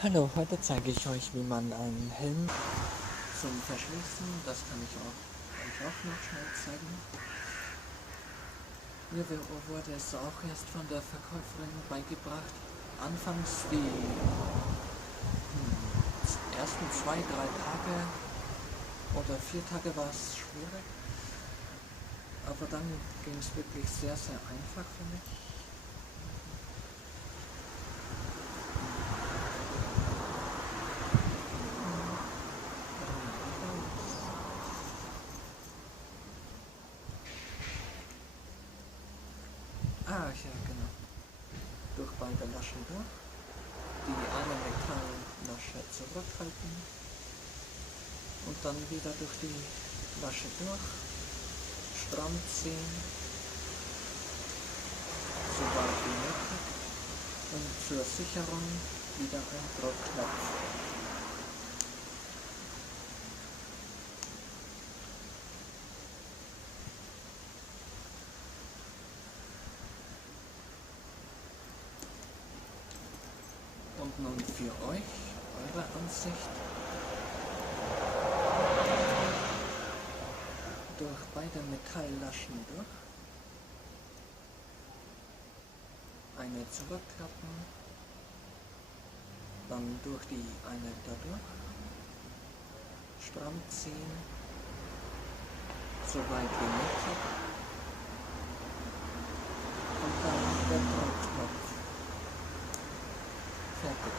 Hallo, heute zeige ich euch, wie man einen Helm zum Verschließen, das kann ich euch auch noch schnell zeigen. Mir wurde es auch erst von der Verkäuferin beigebracht. Anfangs die ersten 2, 3 Tage oder 4 Tage war es schwierig, aber dann ging es wirklich sehr, sehr einfach für mich. Ja, genau. Durch beide Laschen durch. Die eine Metalllasche zurückhalten und dann wieder durch die Lasche durch, stramm ziehen, so weit wie möglich, und zur Sicherung wieder ein Druckknopf. Und nun für euch, eure Ansicht. Durch beide Metalllaschen durch. Eine zurückklappen. Dann durch die eine dadurch. Stramm ziehen. So weit wie möglich. Und dann der Druckknopf. Fertig.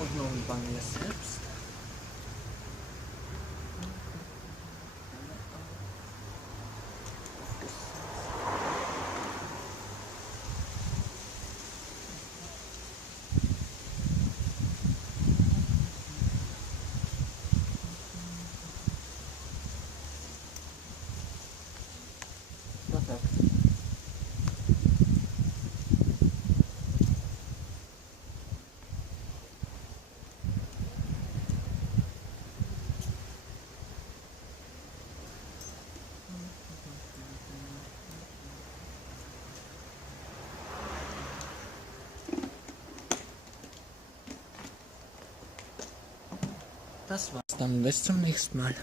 Und nun bei mir selbst. Perfekt. Das war's dann, bis zum nächsten Mal.